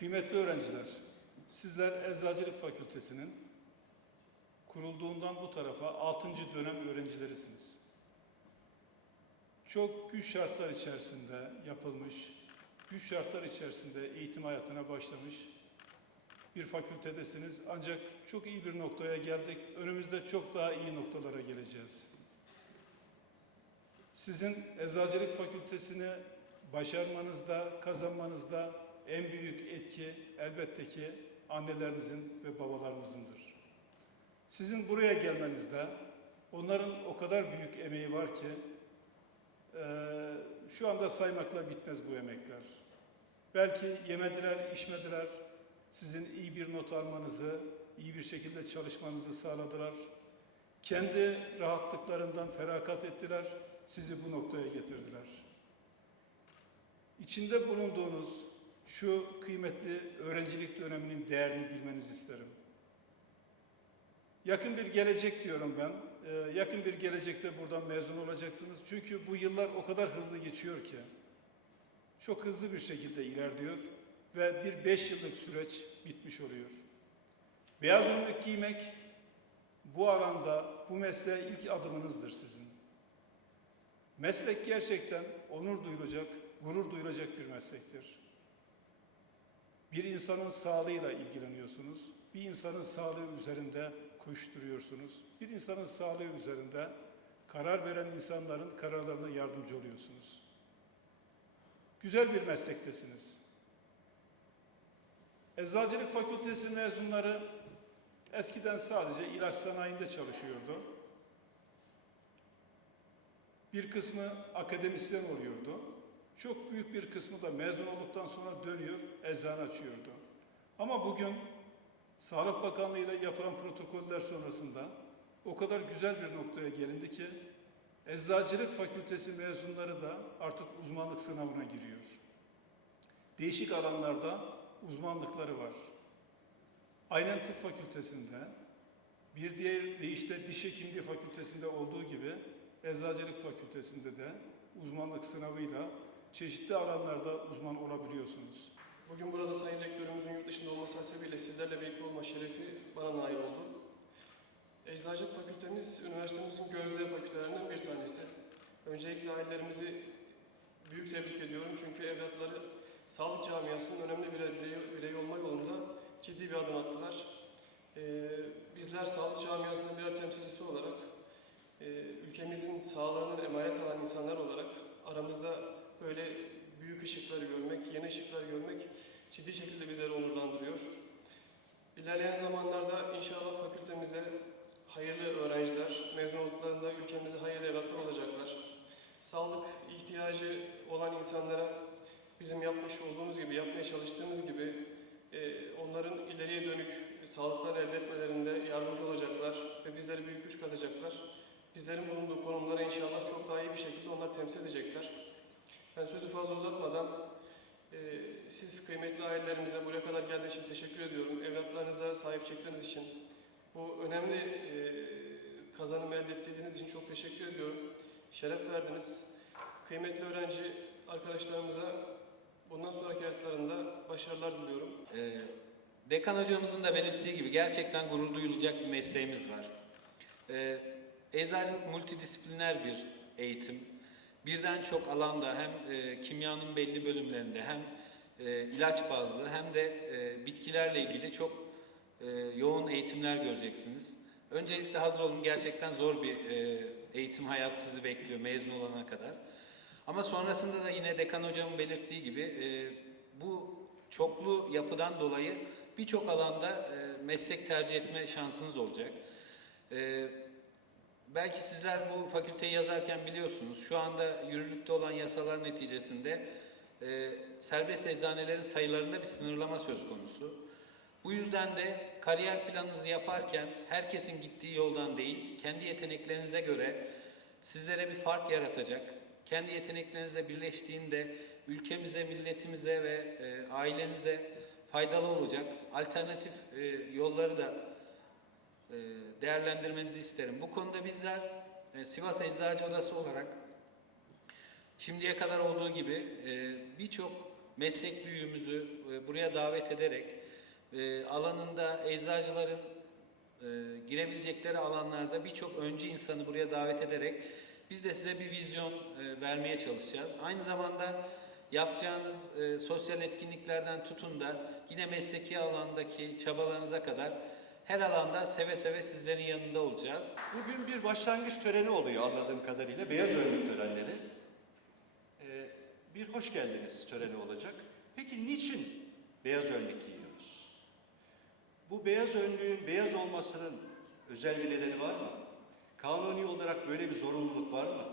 Kıymetli öğrenciler, sizler Eczacılık Fakültesi'nin kurulduğundan bu tarafa 6. dönem öğrencilerisiniz. Çok güç şartlar içerisinde yapılmış, güç şartlar içerisinde eğitim hayatına başlamış bir fakültedesiniz. Ancak çok iyi bir noktaya geldik. Önümüzde çok daha iyi noktalara geleceğiz. Sizin Eczacılık Fakültesini başarmanızda, kazanmanızda en büyük etki elbette ki annelerinizin ve babalarınızındır. Sizin buraya gelmenizde onların o kadar büyük emeği var ki eee, şu anda saymakla bitmez bu emekler. Belki yemediler, içmediler, sizin iyi bir not almanızı, iyi bir şekilde çalışmanızı sağladılar. Kendi rahatlıklarından feragat ettiler, sizi bu noktaya getirdiler. İçinde bulunduğunuz şu kıymetli öğrencilik döneminin değerini bilmenizi isterim. Yakın bir gelecek diyorum ben. Ee, yakın bir gelecekte buradan mezun olacaksınız. Çünkü bu yıllar o kadar hızlı geçiyor ki. Çok hızlı bir şekilde ilerliyor ve bir beş yıllık süreç bitmiş oluyor. Beyaz önlük giymek bu alanda, bu mesleğe ilk adımınızdır sizin. Meslek gerçekten onur duyulacak, gurur duyulacak bir meslektir. Bir insanın sağlığıyla ilgileniyorsunuz. Bir insanın sağlığı üzerinde koşturuyorsunuz. Bir insanın sağlığı üzerinde karar veren insanların kararlarına yardımcı oluyorsunuz. Güzel bir meslektesiniz. Eczacılık Fakültesi mezunları eskiden sadece ilaç sanayinde çalışıyordu. Bir kısmı akademisyen oluyordu. Çok büyük bir kısmı da mezun olduktan sonra dönüyor, eczane açıyordu. Ama bugün Sağlık Bakanlığı ile yapılan protokoller sonrasında o kadar güzel bir noktaya gelindi ki Eczacılık Fakültesi mezunları da artık uzmanlık sınavına giriyor. Değişik alanlarda uzmanlıkları var. Aynen Tıp Fakültesinde, bir diğer deyişle Diş Hekimliği Fakültesinde olduğu gibi Eczacılık Fakültesinde de uzmanlık sınavıyla çeşitli alanlarda uzman olabiliyorsunuz. Bugün burada Sayın Rektörümüzün yurt dışında olması hasebiyle sizlerle birlikte olma şerefi bana nail oldu. Eczacılık Fakültemiz, üniversitemizin gözde fakültelerinden bir tanesi. Öncelikle ailelerimizi büyük tebrik ediyorum çünkü evlatları sağlık camiasının önemli bir birey, birey olma yolunda ciddi bir adım attılar. Ee, bizler sağlık camiasının birer temsilcisi olarak, e, ülkemizin sağlığının emanet alan insanlar olarak aramızda böyle büyük ışıkları görmek, yeni ışıklar görmek ciddi şekilde bizleri onurlandırıyor. İlerleyen zamanlarda inşallah fakültemize hayırlı öğrenciler, mezun olduklarında ülkemize hayırlı evlatlar olacaklar. Sağlık ihtiyacı olan insanlara bizim yapmış olduğumuz gibi, yapmaya çalıştığımız gibi e, onların ileriye dönük sağlıklar elde etmelerinde yardımcı olacaklar ve bizlere büyük güç katacaklar. Bizlerin bulunduğu konumlara inşallah çok daha iyi bir şekilde onlar temsil edecekler. Ben sözü fazla uzatmadan e, siz kıymetli ailelerimize buraya kadar geldiğiniz için teşekkür ediyorum. Evlatlarınıza sahip çıktığınız için, bu önemli e, kazanımı elde ettiğiniz için çok teşekkür ediyorum. Şeref verdiniz. Kıymetli öğrenci arkadaşlarımıza bundan sonraki hayatlarında başarılar diliyorum. Ee, Dekan hocamızın da belirttiği gibi gerçekten gurur duyulacak bir mesleğimiz var. Ee, eczacılık multidisipliner bir eğitim. Birden çok alanda hem e, kimyanın belli bölümlerinde hem e, ilaç bazlı hem de e, bitkilerle ilgili çok e, yoğun eğitimler göreceksiniz. Öncelikle hazır olun gerçekten zor bir e, eğitim hayatı sizi bekliyor mezun olana kadar. Ama sonrasında da yine dekan hocamın belirttiği gibi e, bu çoklu yapıdan dolayı birçok alanda e, meslek tercih etme şansınız olacak. E, belki sizler bu fakülteyi yazarken biliyorsunuz. Şu anda yürürlükte olan yasalar neticesinde e, serbest eczanelerin sayılarında bir sınırlama söz konusu. Bu yüzden de kariyer planınızı yaparken herkesin gittiği yoldan değil, kendi yeteneklerinize göre sizlere bir fark yaratacak, kendi yeteneklerinizle birleştiğinde ülkemize, milletimize ve e, ailenize faydalı olacak. Alternatif e, yolları da değerlendirmenizi isterim. Bu konuda bizler e, Sivas Eczacı Odası olarak şimdiye kadar olduğu gibi e, birçok meslek büyüğümüzü e, buraya davet ederek alanında eczacıların girebilecekleri alanlarda birçok öncü insanı buraya davet ederek biz de size bir vizyon vermeye çalışacağız. Aynı zamanda yapacağınız sosyal etkinliklerden tutun da yine mesleki alandaki çabalarınıza kadar her alanda seve seve sizlerin yanında olacağız. Bugün bir başlangıç töreni oluyor anladığım kadarıyla. Beyaz önlük törenleri. Ee, bir hoş geldiniz töreni olacak. Peki niçin beyaz önlük giyiyoruz? Bu beyaz önlüğün beyaz olmasının özel bir nedeni var mı? Kanuni olarak böyle bir zorunluluk var mı?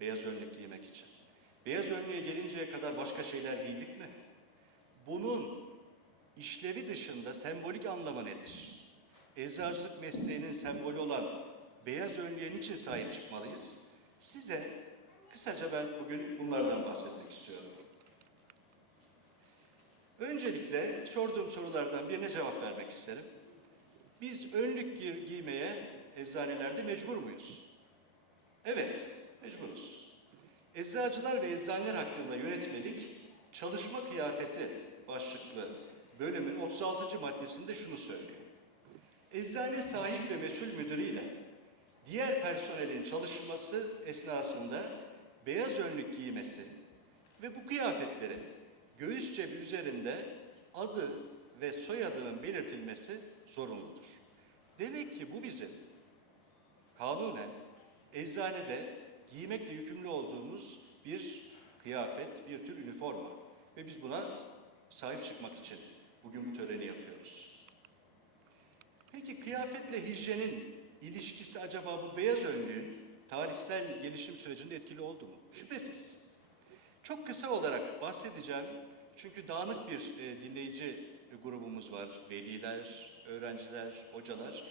Beyaz önlük giymek için. Beyaz önlüğe gelinceye kadar başka şeyler giydik mi? Bunun işlevi dışında sembolik anlamı nedir? Eczacılık mesleğinin sembolü olan beyaz önlüğe niçin sahip çıkmalıyız? Size kısaca ben bugün bunlardan bahsetmek istiyorum. Öncelikle sorduğum sorulardan birine cevap vermek isterim. Biz önlük gi- giymeye eczanelerde mecbur muyuz? Evet, mecburuz. Eczacılar ve eczaneler hakkında yönetmelik çalışma kıyafeti başlıklı bölümün 36. maddesinde şunu söylüyor. Eczane sahip ve mesul müdürüyle diğer personelin çalışması esnasında beyaz önlük giymesi ve bu kıyafetlerin göğüs cebi üzerinde adı ve soyadının belirtilmesi zorunludur. Demek ki bu bizim kanunen eczanede giymekle yükümlü olduğumuz bir kıyafet, bir tür üniforma ve biz buna sahip çıkmak için bugün bu töreni yapıyoruz. Kıyafetle hijyenin ilişkisi acaba bu beyaz önlüğün tarihsel gelişim sürecinde etkili oldu mu? Şüphesiz. Çok kısa olarak bahsedeceğim çünkü dağınık bir e, dinleyici grubumuz var. Veliler, öğrenciler, hocalar.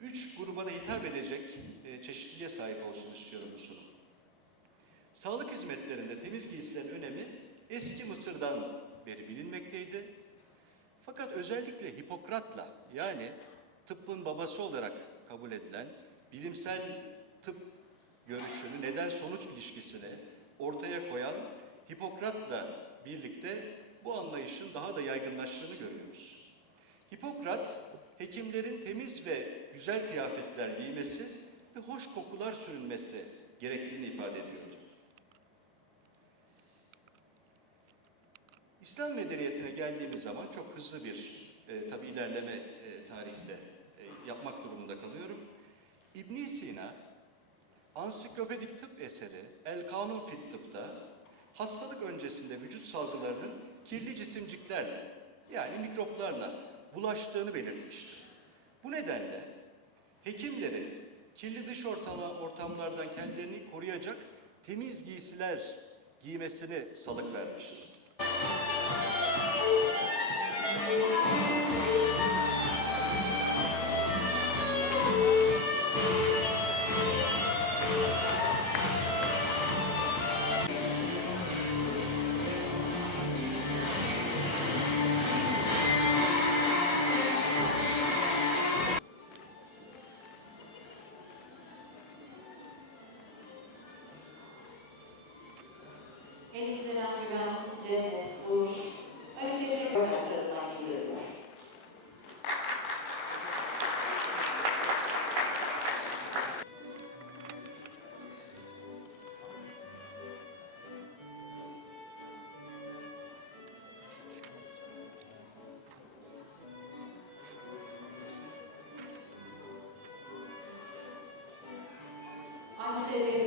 Üç gruba da hitap edecek e, çeşitliliğe sahip olsun istiyorum bu sunum. Sağlık hizmetlerinde temiz giysilerin önemi eski Mısır'dan beri bilinmekteydi. Fakat özellikle Hipokrat'la yani tıbbın babası olarak kabul edilen bilimsel tıp görüşünü neden sonuç ilişkisini ortaya koyan Hipokrat'la birlikte bu anlayışın daha da yaygınlaştığını görüyoruz. Hipokrat, hekimlerin temiz ve güzel kıyafetler giymesi ve hoş kokular sürülmesi gerektiğini ifade ediyordu. İslam medeniyetine geldiğimiz zaman çok hızlı bir e, tabi ilerleme e, tarihte yapmak durumunda kalıyorum. İbn Sina ansiklopedik tıp eseri El Kanun Fit Tıp'ta hastalık öncesinde vücut salgılarının kirli cisimciklerle yani mikroplarla bulaştığını belirtmiştir. Bu nedenle hekimlerin kirli dış ortama, ortamlardan kendilerini koruyacak temiz giysiler giymesini salık vermiştir. I'll